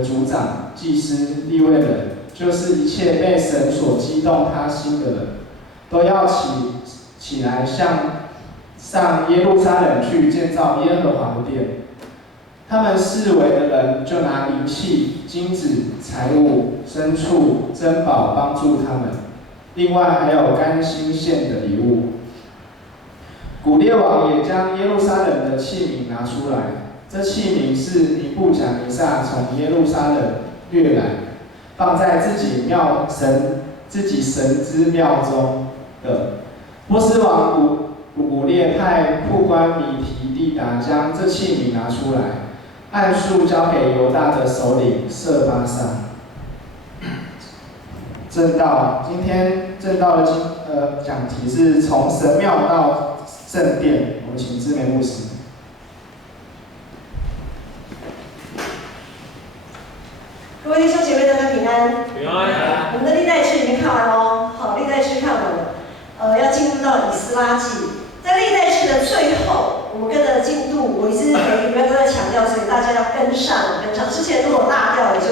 的族长、祭司、利未人，就是一切被神所激动他心的人，都要起来上耶路撒冷去建造耶和华的殿。他们四围的人就拿银器、金子、财物、牲畜、珍宝帮助他们，另外还有甘心献的礼物。古列王也将耶路撒冷的器皿拿出来，这器皿是尼布甲尼撒从耶路撒冷掠来，放在自己神之庙中的。波斯王古列派库官米提利达将这器皿拿出来，按数交给犹大的首领色巴萨。今天正道的讲题是从神庙到圣殿，我们请知美牧师。各位弟兄姐妹，大家平安。平安。我们的历代志已经看完喽，好，历代志看完了，要进入到以斯拉记。在历代志的最后，我们跟着进度，我一直每个礼拜都在强调，所以大家要跟上。之前如果落掉了就，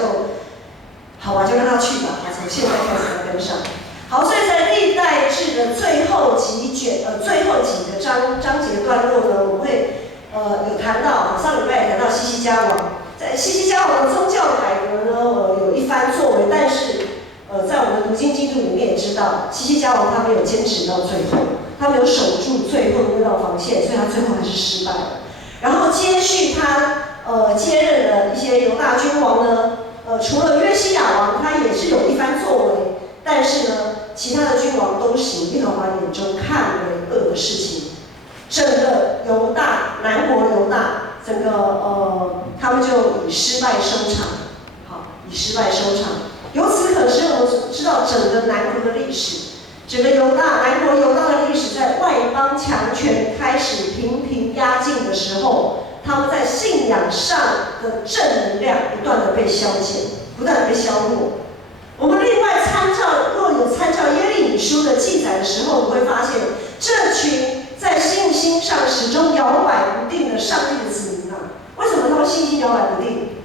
好吧，就让他去吧。从现在开始要跟上。好，所以在历代志的最后几个章节段落呢，我们会有谈到，上礼拜也谈到西西家王。在西西家王的宗教改革呢，有一番作为，但是在我们的读经进度里面也知道，西西家王他没有坚持到最后，他没有守住最后的那道防线，所以他最后还是失败了。然后接续他接任的一些犹大君王呢，除了约西亚王，他也是有一番作为，但是呢，其他的君王都行耶和华眼中看为恶的事情。整个犹大，南国犹大。整个他们就以失败收场，好，以失败收场。由此可知，我们知道整个南国的历史，整个南国犹大的历史，在外邦强权开始频频压境的时候，他们在信仰上的正能量不断的被消减，不断的被消弱。我们另外若有参照耶利米书的记载的时候，我们会发现这群在信心上始终摇摆不定的上帝的子民啊，为什么他们信心摇摆不定？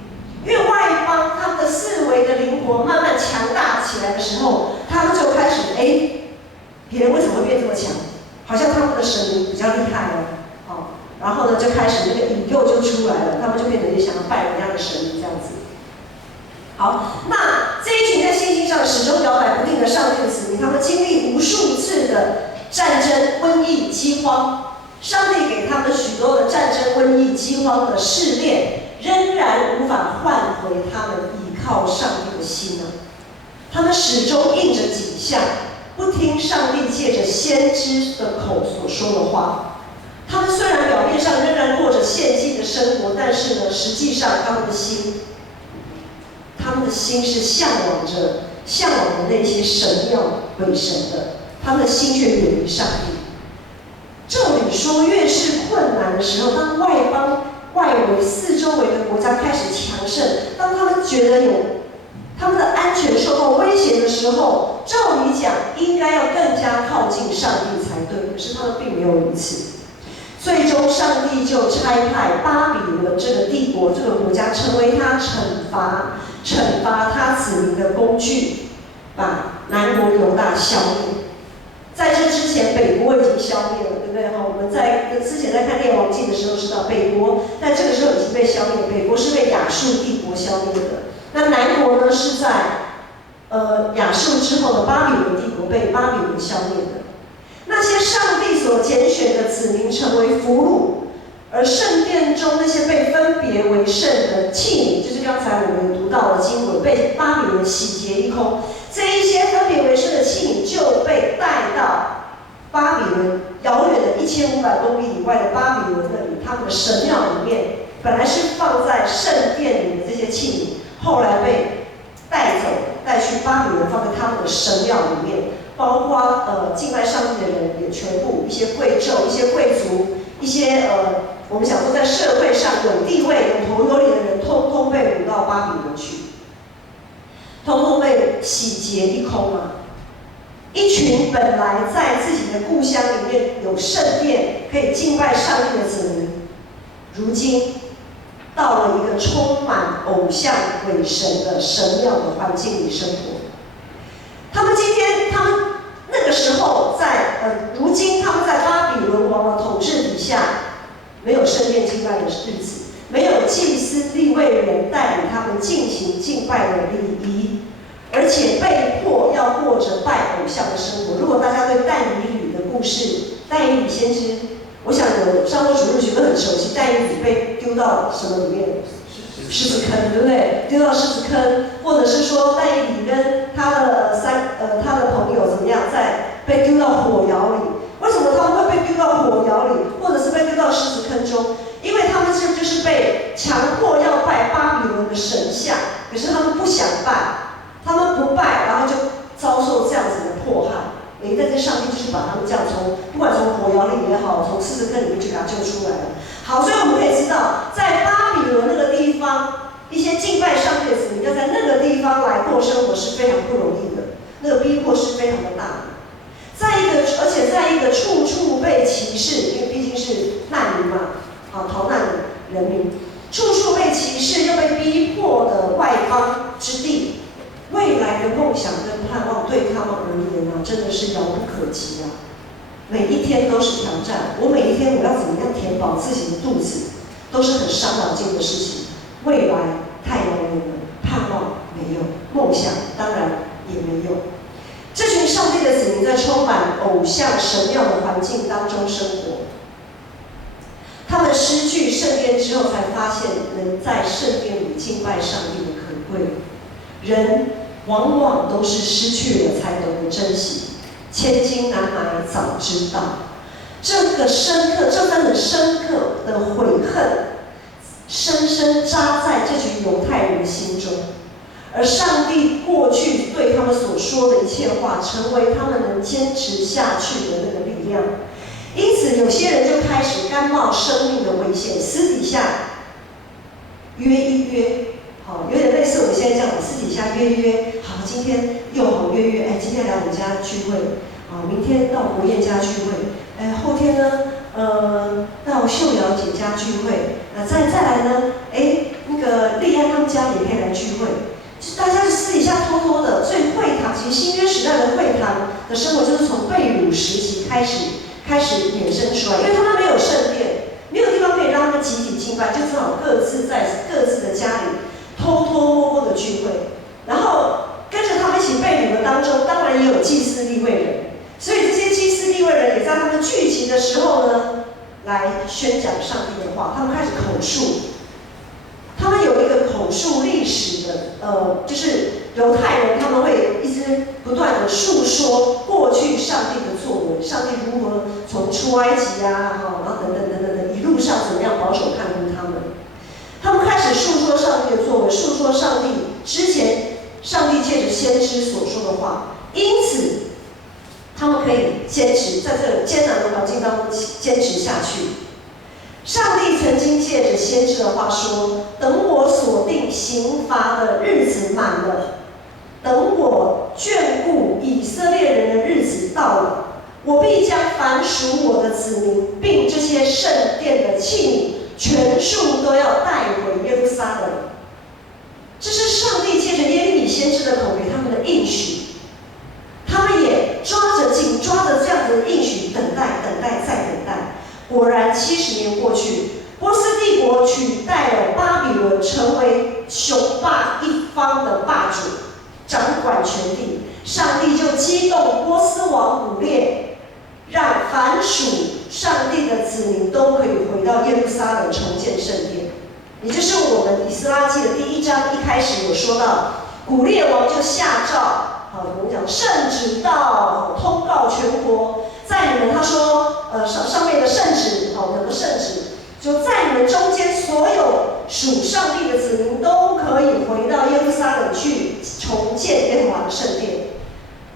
因为外邦他们的四维的灵活慢慢强大起来的时候，他们就开始别人为什么会变这么强？好像他们的神明比较厉害哦，然后呢就开始那个引诱就出来了，他们就变得也想要拜人家的神明这样子。好，那这一群在信心上始终摇摆不定的上帝的子民，他们经历无数次的战争、瘟疫、饥荒，上帝给他们许多的战争、瘟疫、饥荒的试炼，仍然无法换回他们倚靠上帝的心呢。他们始终应着景象，不听上帝借着先知的口所说的话。他们虽然表面上仍然过着献祭的生活，但是呢，实际上他们的心是向往的那些神庙鬼神的，他们的心却远离上帝。照理说，越是困难的时候，当外围四周围的国家开始强盛，当他们觉得有他们的安全受到威胁的时候，照理讲应该要更加靠近上帝才对，可是他们并没有如此。最终，上帝就差派巴比伦这个帝国、这个国家成为他惩罚他子民的工具，把南国犹大消灭。在这之前，北国已经消灭了，对不对？我们之前在看《列王记》的时候知道，北国在这个时候已经被消灭，北国是被亚述帝国消灭的。那南国呢，是在亚述之后的巴比伦帝国被巴比伦消灭的。那些上帝所拣选的子民成为俘虏，而圣殿中那些被分别为圣的器皿，就是刚才我们读到的经文，被巴比伦洗劫一空。这一些分别为圣的器皿就被带到巴比伦遥远的1500公里以外的巴比伦那里，他们的神庙里面，本来是放在圣殿里的这些器皿，后来被带去巴比伦，放在他们的神庙里面。包括敬拜上帝的人也全部，一些贵胄、一些贵族、一些我们想说在社会上有地位、有头有脸的人，通通被掳到巴比伦去，通通被洗劫一空啊！一群本来在自己的故乡里面有圣殿可以敬拜上帝的子民，如今到了一个充满偶像鬼神的神庙的环境里生活。他们那个时候如今他们在巴比伦王的统治底下，没有圣殿敬拜的日子，没有祭司利未人带领他们进行敬拜的礼仪，而且被迫要过着拜偶像的生活。如果大家对但以理的故事，但以理先知，我想有上过主日学都很熟悉。但以理被丢到什么里面？狮子坑，对不对？丢到狮子坑，或者是说但以理跟他的朋友怎么样，被丢到火窑里？为什么他们会被丢到火窑里，或者是被丢到狮子坑中？因为他们就是被强迫要拜巴比伦的神像，可是他们不想拜，他们不拜，然后就遭受这样子的迫害。但是上帝就是把他们这样不管从火窑里也好，从狮子坑里面就给他救出来了。好，所以我们可以知道，在巴比伦那个地方，一些敬拜上帝的子民要在那个地方来过生活是非常不容易的，那个逼迫是非常的大的。而且在一个处处被歧视，因为毕竟是难民嘛，逃难的人民，处处被歧视又被逼迫的外邦之地，未来的梦想跟盼望对他们而言真的是遥不可及啊！每一天都是挑战，我每一天我要怎么样填饱自己的肚子，都是很伤脑筋的事情。未来太遥远了，盼望没有，梦想当然也没有。这群上帝的子民在充满偶像神庙的环境当中生活，他们失去圣殿之后，才发现能在圣殿里敬拜上帝的可贵。人往往都是失去了才懂得珍惜，千金难买早知道。这份很深刻的悔恨，深深扎在这群犹太人的心中。而上帝过去对他们所说的一切话，成为他们能坚持下去的那个力量。因此，有些人就开始甘冒生命的危险，私底下约一约，有点类似我们现在这样，私底下约，好，今天又好约，今天来我们家聚会，明天到国燕家聚会，后天呢，到秀瑶姐家聚会，再来呢，那个丽安他们家也可以来聚会。大家是私底下偷偷的，所以会堂其实新约时代的会堂的生活就是从被掳时期开始衍生出来，因为他们没有圣殿，没有地方可以让他们集体敬拜，就只好各自在各自的家里偷偷摸摸的聚会。然后跟着他们一起被掳的当中，当然也有祭司利未人，所以这些祭司利未人也在他们聚集的时候呢，来宣讲上帝的话，他们开始口述。他们有一个口述历史的，就是犹太人，他们会一直不断的述说过去上帝的作为，上帝如何从出埃及然后等等，一路上怎么样保守看顾他们。他们开始述说上帝的作为，述说上帝之前上帝借着先知所说的话，因此他们可以坚持在这个艰难的环境当中坚持下去。上帝曾经借着先知的话说：“等我所定刑罚的日子满了，等我眷顾以色列人的日子到了，我必将凡属我的子民，并这些圣殿的器皿，全数都要带回耶路撒冷。”这是上帝借着耶利米先知的口给他们的应许。他们也紧抓着这样的应许，等待，再等待。果然70年过去，波斯帝国取代了巴比伦，成为雄霸一方的霸主，掌管权力。上帝就激动波斯王古列，让凡属上帝的子民都可以回到耶路撒冷重建圣殿。也就是我们以斯拉记的第1章一开始有说到，古列王就下诏，我们讲圣旨到，通告全国。在你们，他说，上面的圣旨，有个圣旨，就在你们中间所有属上帝的子民都可以回到耶路撒冷去重建耶和华的圣殿。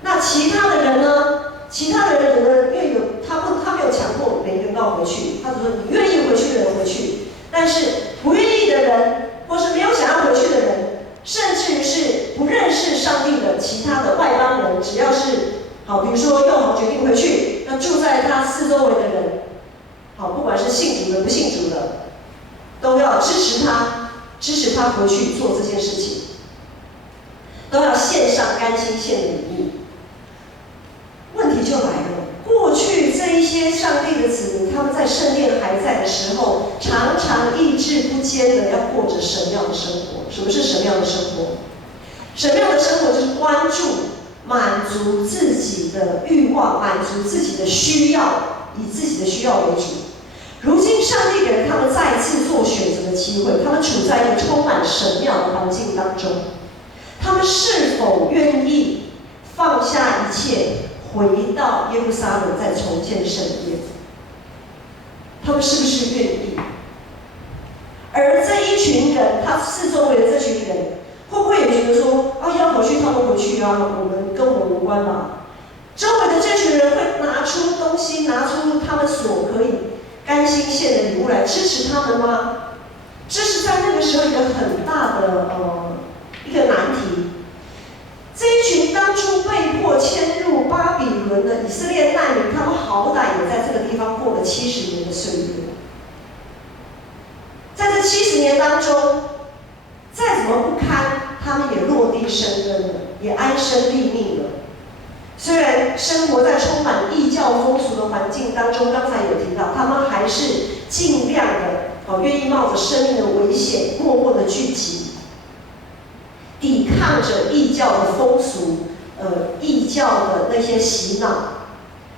那其他的人呢？其他的人因为他没有强迫每个人都要回去，他只说你愿意回去的人回去，但是不愿意的人，或是没有想要回去的人，甚至是不认识上帝的其他的外邦人，只要是比如说又好决定回去，那住在他四周围的人，不管是信主的不信主的，都要支持他，献上甘心献的礼物。问题就来了，过去这一些上帝的子民，他们在圣殿还在的时候，常常意志不坚的要过着神庙的生活。什么是神庙的生活？神庙的生活就是关注、满足自己的欲望，满足自己的需要，以自己的需要为主。如今上帝给了他们再次做选择的机会，他们处在一个充满神庙的环境当中，他们是否愿意放下一切，回到耶路撒冷再重建圣殿？他们是不是愿意？而这一群人，他四周围的这群人，会不会也觉得说，啊，要回去他们回去啊，跟我们无关吧？周围的这群人会拿出东西，拿出他们所可以甘心献的礼物来支持他们吗？这是在那个时候一个很大的一个难题。这一群当初被迫迁入巴比伦的以色列难民，他们好歹也在这个地方过了70年的岁月。在这70年当中，再怎么不堪，他们也落地生根了，也安身立命了。虽然生活在充满异教风俗的环境当中，刚才有提到，他们还是尽量的愿意冒着生命的危险，默默的聚集，抵抗着异教的风俗，异教的那些洗脑。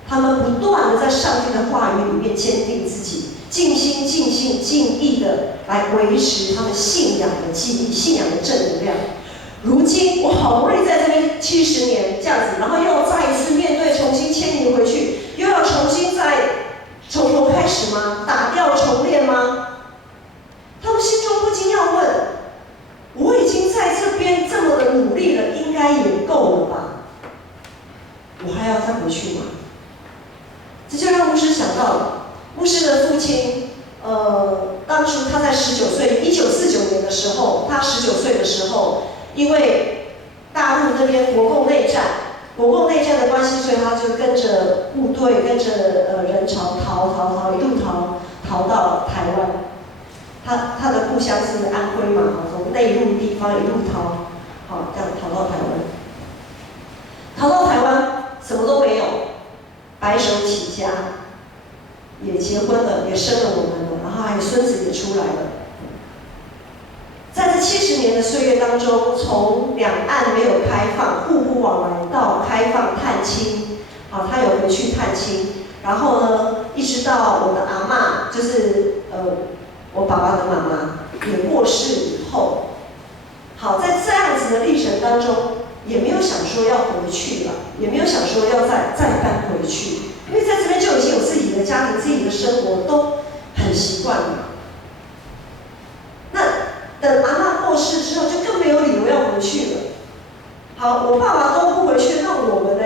他们不断的在上帝的话语里面坚定自己，尽心尽性尽意的来维持他们信仰的记忆、信仰的正能量。如今我好不容易在这边70年这样子，然后又再一次面对重新迁移回去，又要重新再从头开始吗？打掉重练吗？他们心中不禁要问：我已经在这边这么的努力了，应该也够了吧？我还要再回去吗？这就让牧师想到了，牧师的父亲，当初他在19岁，1949年的时候，他19岁的时候，因为大陆那边国共内战的关系，所以他就跟着部队，跟着人潮一路逃到台湾。他的故乡是安徽嘛，从内陆地方一路逃，这样逃到台湾。逃到台湾什么都没有，白手起家，也结婚了，也生了我们了，然后还有孙子也出来了。在这70年的岁月当中，从两岸没有开放，互不往来，到开放探亲，他有回去探亲，然后呢，一直到我的阿嬷，就是我爸爸的妈妈也过世以后，在这样子的历程当中，也没有想说要回去了，也没有想说要再搬回去，因为在这边就已经有自己的家庭、自己的生活，都很习惯了。那等阿嬷过世之后，就更没有理由要回去了。我爸爸都不回去，那我们呢？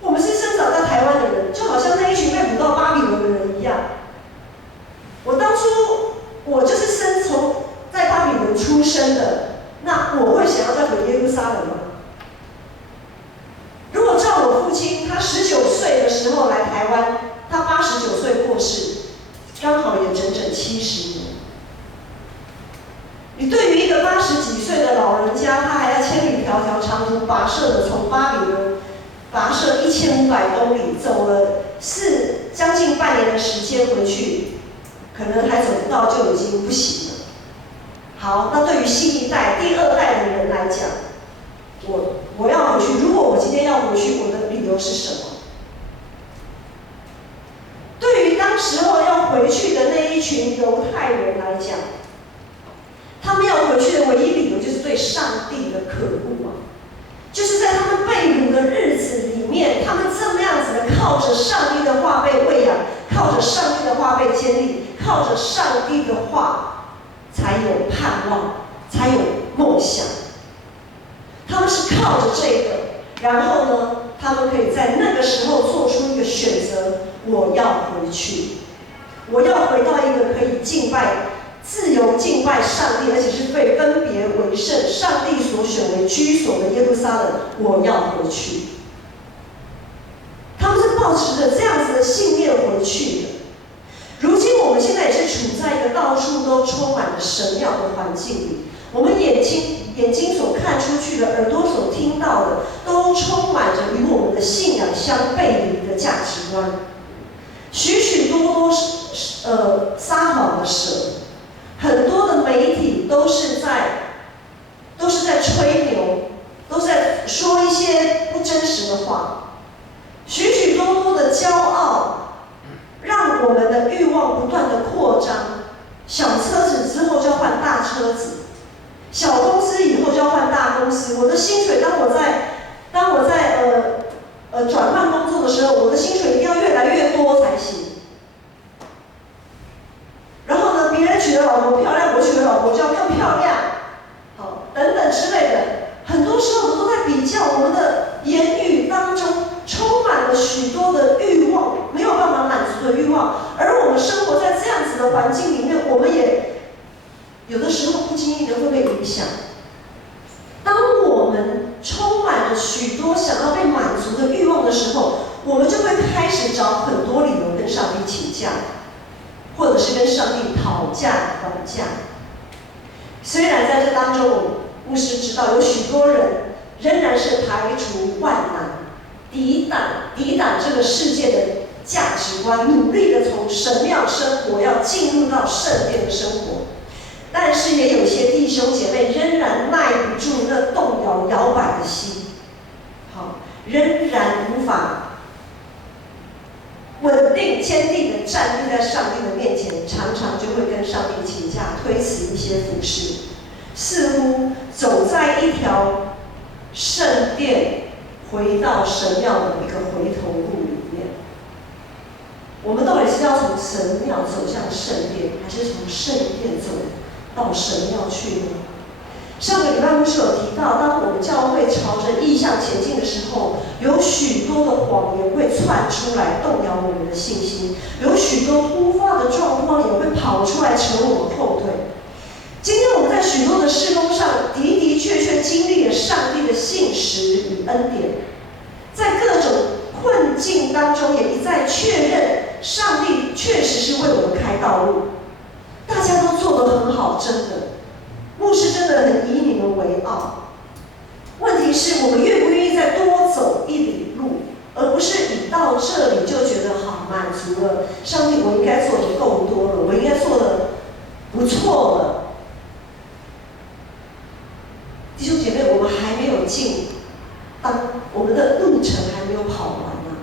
我们是生长在台湾的人，就好像那一群被掳到巴比伦的人一样。我当初我就是从在巴比伦出生的，那我会想要再回耶路撒冷吗？如果照我父亲，他19岁的时候来台湾，他89岁过世，刚好也整整70年。你对于一个80几岁的老人家，他还要千里迢迢长途跋涉的从巴比伦跋涉1500公里，走了将近半年的时间回去，可能还走不到就已经不行了。那对于新一代、第2代的人来讲，我要回去。如果我今天要回去，我的理由是什么？对于当时候要回去的那一群犹太人来讲，他们要回去的唯一理由就是对上帝的渴慕就是在他们被掳的日子里面，他们这么样子的靠着上帝的话被喂养，靠着上帝的话被建立，靠着上帝的话才有盼望，才有梦想。他们是靠着这个，然后呢，他们可以在那个时候做出一个选择：我要回去，我要回到一个可以自由敬拜上帝，而且是被分别为圣、上帝所选为居所的耶路撒冷。我要回去。他们是抱持着这样子的信念回去的。如今我们现在也是处在一个到处都充满了神庙的环境里，我们眼眼睛所看出去的，耳朵所听到的，都充满着与我们的信仰相背离的价值观。许许多多撒谎的蛇，很多的媒体都是在吹牛，都是在说一些不真实的话。许许多多的骄傲，让我们的欲望不断的扩张。小车子之后就要换大车子，小公司以后就要换大公司。我的薪水，当我在转换工作的时候，我的薪水一定要越来越多才行。然后呢，别人娶的老婆漂亮，我娶的老婆就要更漂亮，好，等等之类的。很多时候我们都在比较，我们的言语当中充满了许多的欲望，没有办法满足的欲望。而我们生活在这样子的环境里面，我们也有的时候不经意的会被影响。当我们充满了许多想要被满足的欲望的时候，我们就会开始找很多理由跟上帝请假，或者是跟上帝讨价还价。虽然在这当中，牧师知道有许多人仍然是排除万难，抵挡这个世界的价值观，努力的从神庙生活要进入到圣殿的生活。但是也有些弟兄姐妹仍然耐不住那动摇摆的心，好，仍然无法稳定坚定的站立在上帝的面前，常常就会跟上帝请假，推辞一些服事，似乎走在一条圣殿回到神庙的一个回头路里面。我们到底是要从神庙走向圣殿，还是从圣殿走到神庙去呢？上个礼拜牧师有提到，当我们教会朝着异象前进的时候，有许多的谎言会窜出来，动摇我们的信心；有许多突发的状况也会跑出来扯我们后腿。今天我们在许多的事工上的确经历了上帝的信实与恩典，在各种困境当中也一再确认上帝确实是为我们开道路。大家都做得很好，真的，牧师真的很以你们为傲。问题是我们愿不愿意再多走一里路，而不是一到这里就觉得好满足了，上帝我应该做的够多了，我应该做的不错了。弟兄姐妹，我们还没有我们的路程还没有跑完呢。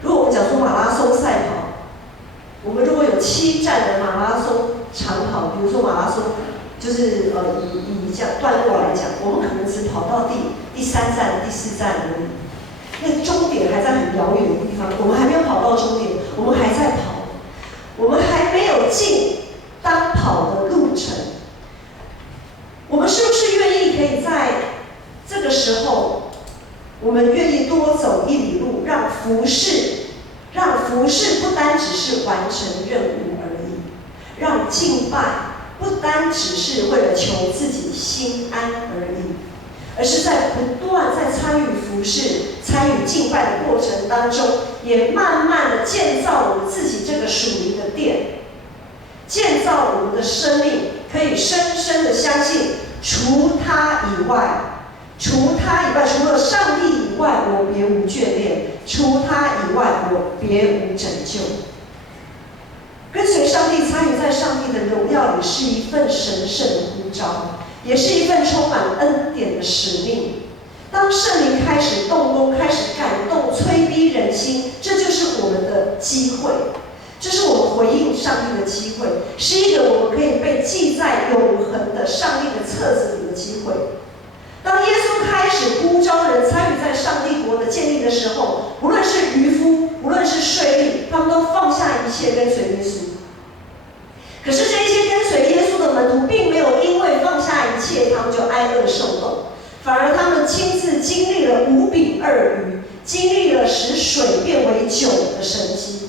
如果我们讲说马拉松赛跑，我们如果有7站的马拉松长跑，比如说马拉松，就是以这样段落来讲，我们可能只跑到第3站、第4站而已。那终点还在很遥远的地方，我们还没有跑到终点，我们还在跑，我们还没有进当跑的路程。我们是不是愿意可以在这个时候，我们愿意多走一里路，让服事不单只是完成任务而已，让敬拜不单只是为了求自己心安而已，而是在不断在参与服事、参与敬拜的过程当中，也慢慢的建造我们自己这个属灵的殿，建造我们的生命，可以深深的相信，除他以外，除了上帝以外，我别无眷恋；除他以外，我别无拯救。跟随上帝，参与在上帝的荣耀里，是一份神圣的呼召，也是一份充满恩典的使命。当圣灵开始动工，开始感动、催逼人心，这就是我们的机会，这是我们回应上帝的机会，是一个我们可以被记在永恒的上帝的册子里的机会。当耶稣开始呼召人参与在上帝国的建立的时候，无论是渔夫，无论是税吏，他们都放下一切跟随耶稣。可是这些跟随耶稣的门徒，并没有因为放下一切，他们就挨饿受冻，反而他们亲自经历了5饼2鱼，经历了使水变为酒的神迹。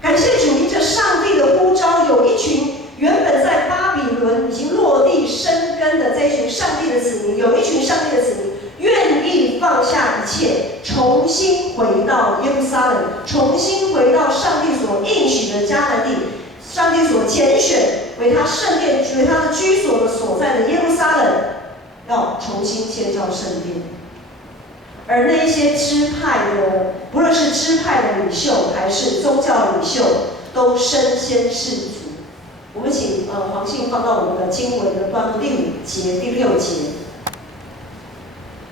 感谢主，因着上帝的呼召，有一群原本在巴比伦已经落地生根的这一群上帝的子民，有一群上帝的子民愿意放下一切，重新回到耶路撒冷，重新回到上帝所应许的迦南地，上帝所拣选为他圣殿、为他的居所的所在的耶路撒冷，要重新建造圣殿。而那一些支派的，不论是支派的领袖还是宗教领袖，都身先士卒。我们请黄信放到我们的经文的段落第5节、第6节。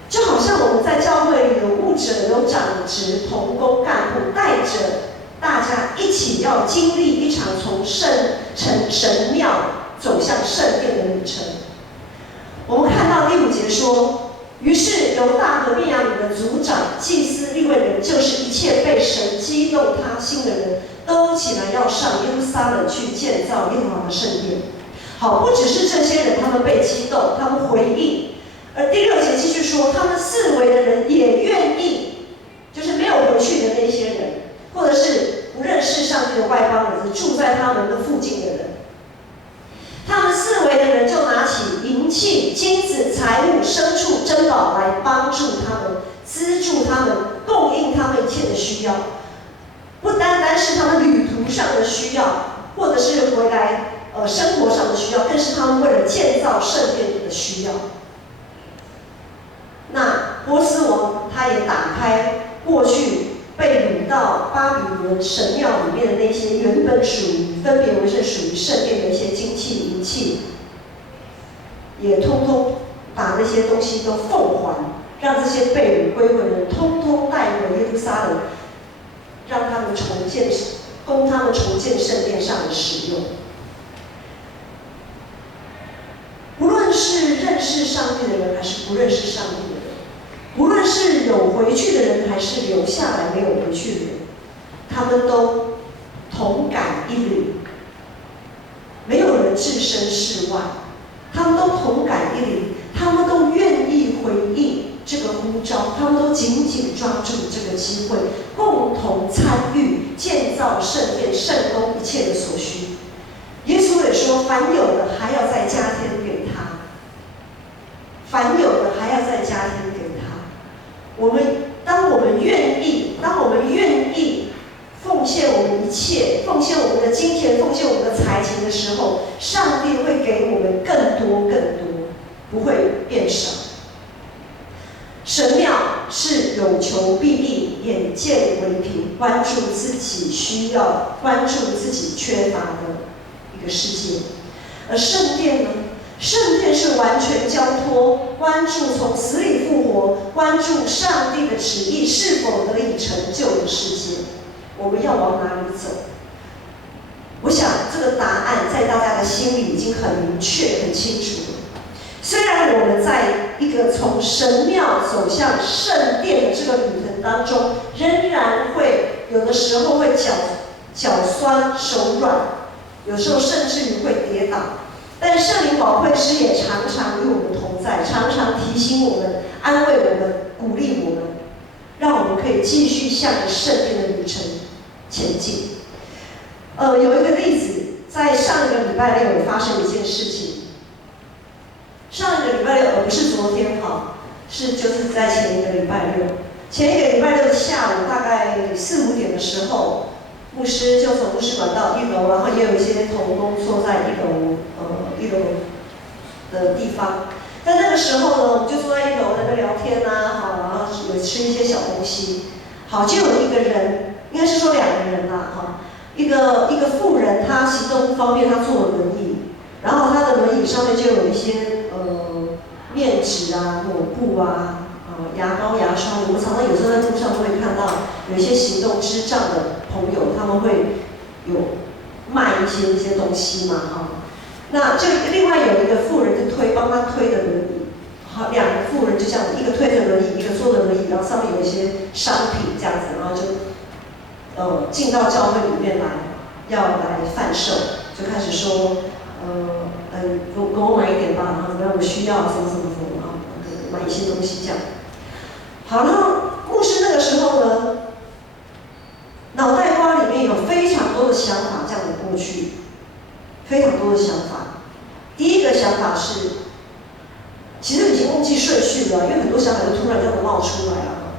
就好像我们在教会里有牧者、有长职、同工、干部，带着大家一起要经历一场从神庙走向圣殿的旅程。我们看到第5节说，于是犹大和便雅悯的族长、祭司、利未人，就是一切被神激动他心的人，都起来要上耶路撒冷去建造耶和华的圣殿。好，不只是这些人，他们被激动，他们回应。而第6节继续说，他们四围的人也愿意，就是没有回去的那些人，或者是不认识上帝的外邦人，是住在他们的附近的人。他们四围的人就拿起银器、金子、财物、牲畜、珍宝来帮助他们，资助他们，供应他们一切的需要。不单单是他们旅途上的需要，或者是回来生活上的需要，更是他们为了建造圣殿的需要。那波斯王他也打开过去被掳到巴比伦神庙里面的那些原本分别为是属于圣殿的一些金器银器，也通通把那些东西都奉还，让这些被掳归回的人通通带回耶路撒冷，让他们重建，供他们重建圣殿上的使用。不论是认识上帝的人，还是不认识上帝的人，无论是有回去的人，还是留下来没有回去的人，他们都同感一灵，没有人置身事外，他们都同感一灵，他们都愿意回应这个呼召，他们都紧紧抓住这个机会，共同参与建造圣殿、圣工一切的所需。耶稣也说，凡有的还要再加添给他，凡有的还要再加添给他。当我们愿意奉献我们一切，奉献我们的金钱，奉献我们的财情的时候，上帝会给我们更多更多，不会变少。神庙是有求必应、眼见为凭，关注自己需要、关注自己缺乏的一个世界。而圣殿呢？圣殿是完全交托，关注从死里复活，关注上帝的旨意是否得以成就的世界。我们要往哪里走？我想这个答案在大家的心里已经很明确、很清楚了。虽然我们在一个从神庙走向圣殿的这个旅程当中，仍然会有的时候会脚酸手软，有时候甚至于会跌倒。但圣灵保惠师也常常与我们同在，常常提醒我们、安慰我们、鼓励我们，让我们可以继续向着圣殿的旅程前进。有一个例子，在上一个礼拜六发生一件事情。上一个礼拜六，而不是昨天哈，就是在前一个礼拜六。前一个礼拜六的下午，大概4、5点的时候，牧师就从牧师馆到1楼，然后也有一些同工坐在1楼的地方。在那个时候呢，我们就坐在1楼在那聊天啊，好，然后有吃一些小东西。好，就有一个人，应该是说2个人啦，哈，一个妇人，她行动不方便，她坐了轮椅，然后她的轮椅上面就有一些面纸啊、抹布啊、牙膏、牙刷。我们常常有时候在路上会看到有一些行动智障的朋友，他们会有卖一些东西嘛，哈。那就另外有一个妇人就帮他推的轮椅，好，2个妇人就这样，一个推着轮椅，一个坐着轮椅，然后上面有一些商品这样子，然后就进到教会里面来，要来贩售，就开始说给我买一点吧，然后怎么样，我需要什么什么什么啊，买一些东西这样。好，那牧师那个时候呢，脑袋瓜里面有非常多的想法这样的过去，非常多的想法。第一个想法是，其实已经忘记顺序了，因为很多想法就突然这样冒出来了。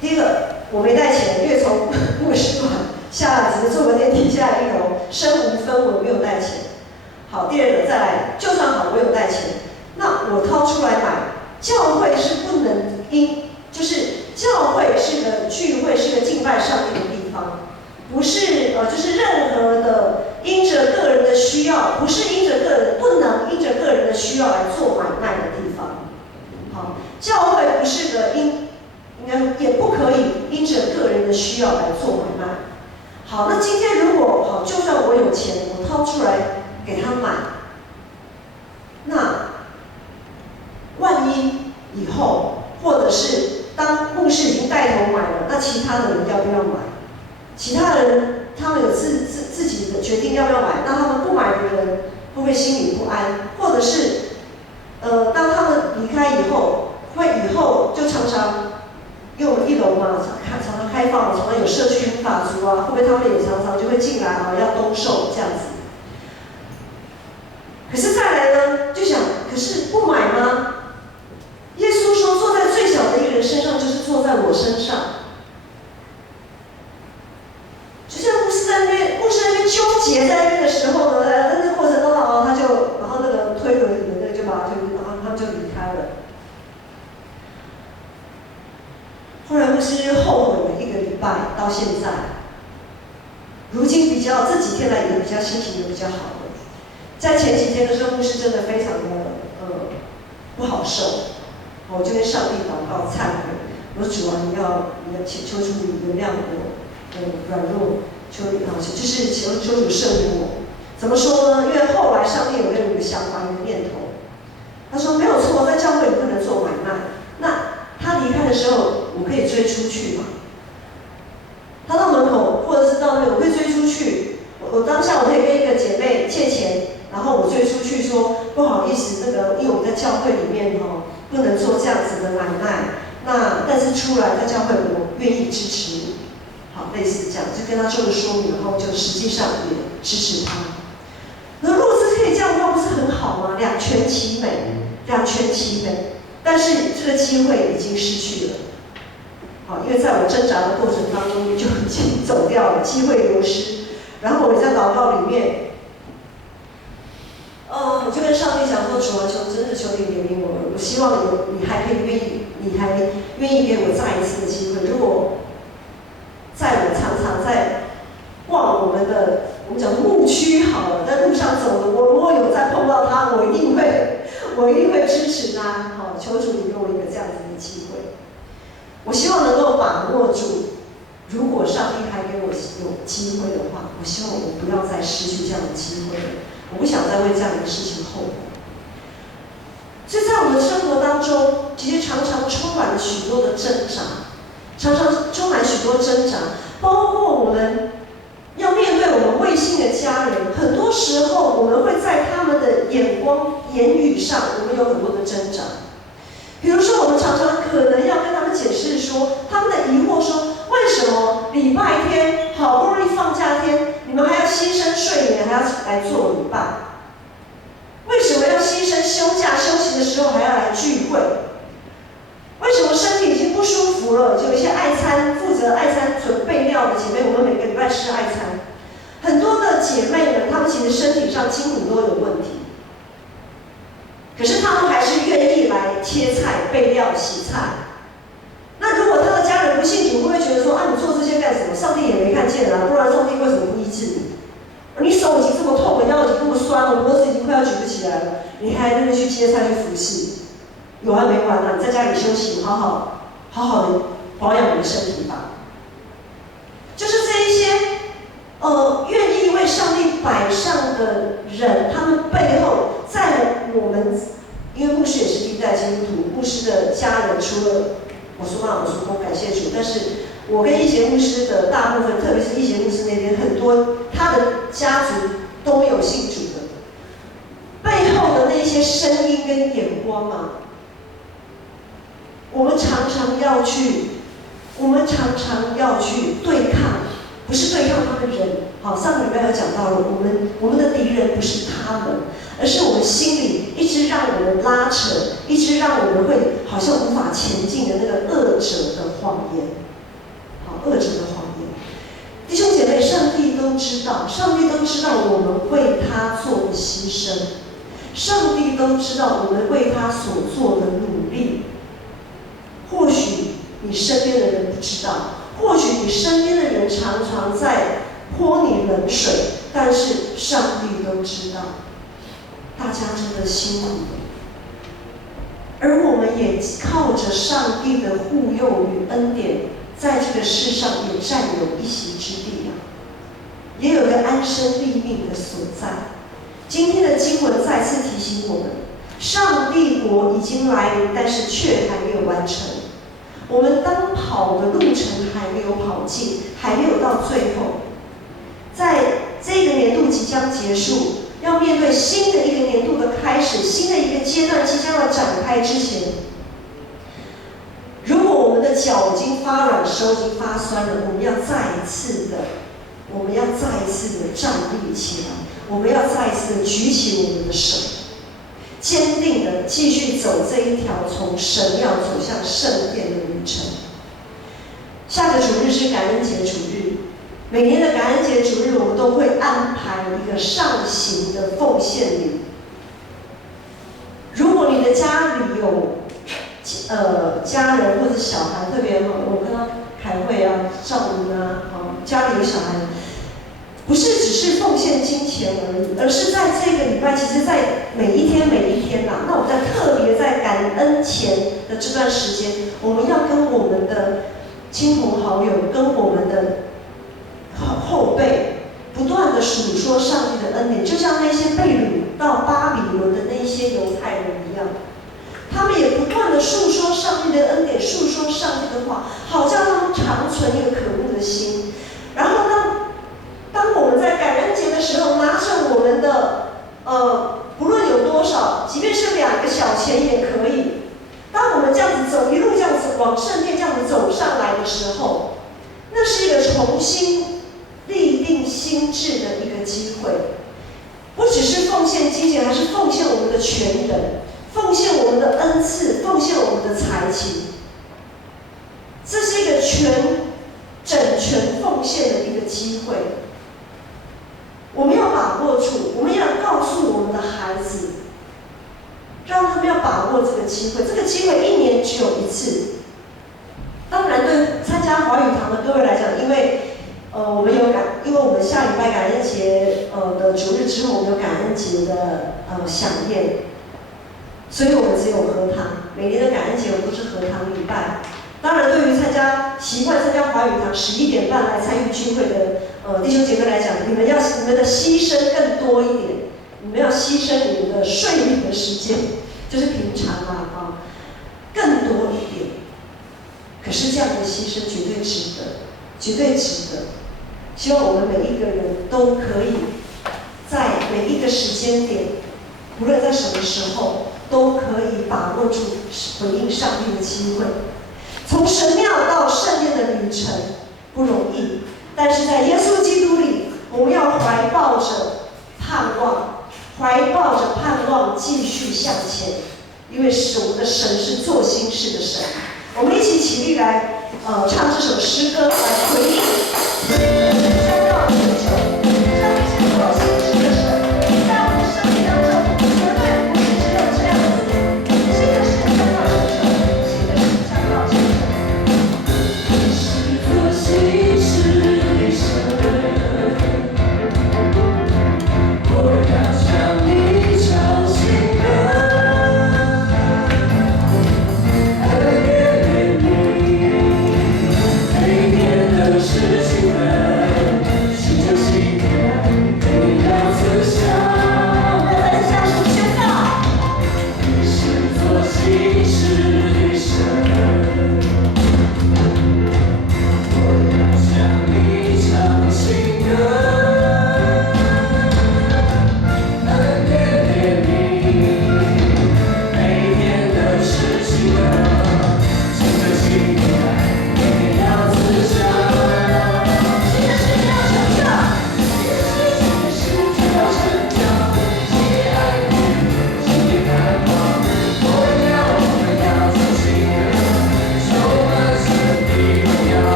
第一个，我没带钱，因为从牧师馆下来只是坐个电梯下来1楼，身无分文，没有带钱。好，第二个再来，就算好我有带钱，那我掏出来买，教会是不能就是教会是个聚会，是个敬拜上帝的地方，不是就是任何的因着个人的需要，不是不能因着个人的需要来做买卖的地方。好，教会不是个也不可以因着个人的需要来做买卖。好，那今天如果好，就算我有钱，我掏出来给他买，那万一以后，或者是当牧师已经带头买了，那其他的人要不要买？其他人他们有自己的决定要不要买，那他们不买的人会不会心里不安？或者是当他们离开以后，以后就常常用1楼嘛，常常开放，常常有社区法族啊，会不会他们也常常就会进来啊，要兜售这样子？可是再来呢，就想，可是不买吗？耶稣说，坐在最小的一个人身上，就是坐在我身上。就像牧师在那边纠结在那边的时候呢，在那个过程中然后那个推轮椅的那个就把他推，然后他们就离开了。后来牧师后悔了1个礼拜到现在，如今这几天来也比较心情也比较好了。在前几天的时候，牧师真的非常的不好受，我就跟上帝祷告忏悔，我说主啊，你要求主你原谅我软弱，就是求主赦免我。怎么说呢？因为后来上帝有给我一个想法，一个念头，他说没有错，在教会里不能做买卖。那他离开的时候，我可以追出去嘛？他到门口或者是到那个，我可以追出去。我当下我可以跟一个姐妹借钱。然后我追出去说不好意思，因为我们在教会里面不能做这样子的买卖。但是出来在教会我愿意支持你，好，类似这样，就跟他做个说明，然后就实际上也支持他。那如果是可以这样的话，不是很好吗？两全其美。但是这个机会已经失去了，好，因为在我挣扎的过程当中就已经走掉了，机会流失。然后我在祷告里面。我就跟上帝讲说，主啊，真的求你怜悯我，我希望你还愿意给我再一次的机会。如果在我常常在逛我们讲牧区好了，在路上走的，我如果有再碰到他，我一定会支持他。好，求主你给我一个这样子的机会。我希望能够把握住，如果上帝还给我有机会的话，我希望我不要再失去这样的机会了。我不想再为这样的事情后悔。所以在我们的生活当中，其实常常充满了许多的挣扎，包括我们要面对我们未信的家人，很多时候我们会在他们的眼光、言语上，我们有很多的挣扎。比如说，我们常常可能要跟他们解释说，他们的疑惑说，为什么礼拜天好不容易放假天，你们还要牺牲睡眠，还要来做礼拜？为什么要牺牲休假休息的时候还要来聚会？为什么身体已经不舒服了，就有一些负责爱餐准备料的姐妹，我们每个礼拜吃爱餐，很多的姐妹们，她们其实身体上筋骨都有问题，可是她们还是愿意来切菜、备料、洗菜。那如果她的家人不信主，会不会觉得说啊，你做这些干什么？上帝也没看见啊，不然上帝为什么不医治你？你手已经这么痛了，腰已经这么酸了，脖子已经快要举不起来了，你还在那去切菜去服侍？有完没完啊？你在家里休息，好好的保养你的身体吧。就是这一些愿意为上帝摆上的人，他们背后，在我们，因为牧师也是第一代基督徒，牧师的家人除了我说妈、我说公，感谢主，但是我跟一贤牧师的大部分，特别是一贤牧师那边，很多他的家族都没有信主的，背后的那些声音跟眼光啊。我们常常要去对抗，不是对抗他们人。好，上个礼拜有讲到了，我们的敌人不是他们，而是我们心里一直让我们拉扯，一直让我们会好像无法前进的那个恶者的谎言。好，恶者的谎言。弟兄姐妹，上帝都都知道，上帝都知道我们为他做的牺牲，上帝都知道我们为他所做的努力。或许你身边的人不知道，或许你身边的人常常在泼你冷水，但是上帝都知道。大家真的辛苦了，而我们也靠着上帝的护佑与恩典，在这个世上也占有一席之地啊，也有个安身立命的所在。今天的经文再次提醒我们，上帝国已经来临，但是却还没有完成。我们当跑的路程还没有跑尽，还没有到最后，在这个年度即将结束，要面对新的一个年度的开始，新的一个阶段即将要展开之前，如果我们的脚已经发软，手已经发酸了，我们要再一次的站立起来，我们要再一次的举起我们的手，坚定的继续走这一条从神庙走向圣殿的旅程。下个主日是感恩节主日，每年的感恩节主日，我们都会安排一个上行的奉献礼。如果你的家里有家人或者小孩，特别我跟他开会啊、照顾啊，家里有小孩，不是只是奉献金钱而已，而是在这个礼拜，其实在每一天呐，那我们在特别在感恩前的这段时间，我们要跟我们的亲朋好友，跟我们的后辈，不断的数说上帝的恩典，就像那些被掳到巴比伦的那些犹太人一样，他们也不断的述说上帝的恩典，述说上帝的话，好叫他们长存一个渴慕的心。然后当我们在感恩节的时候，拿着我们的不论有多少，即便是2个小钱也可以。当我们这样子走，一路这样子往圣殿这样子走上来的时候，那是一个重新立定心志的一个机会。不只是奉献金钱，还是奉献我们的全人，奉献我们的恩赐，奉献我们的才情。这是一个整全奉献的一个机会。我们要把握住，我们要告诉我们的孩子，让他们要把握这个机会。这个机会1年只有1次。当然，对参加华语堂的各位来讲，因为我们下礼拜感恩节的主日之后，我们有感恩节的飨宴，所以我们只有合堂。每年的感恩节我们都是合堂礼拜。当然，对于习惯参加华语堂11点半来参与聚会的弟兄姐妹来讲，你们的牺牲更多一点，你们要牺牲你们的睡眠的时间，就是平常更多一点。可是这样的牺牲绝对值得，绝对值得。希望我们每一个人都可以在每一个时间点，无论在什么时候，都可以把握住回应上帝的机会。从神庙到圣殿的旅程不容易，但是在耶稣基督里，我们要怀抱着盼望继续向前，因为我们的神是做新事的神。我们一起起立来唱这首诗歌，来回应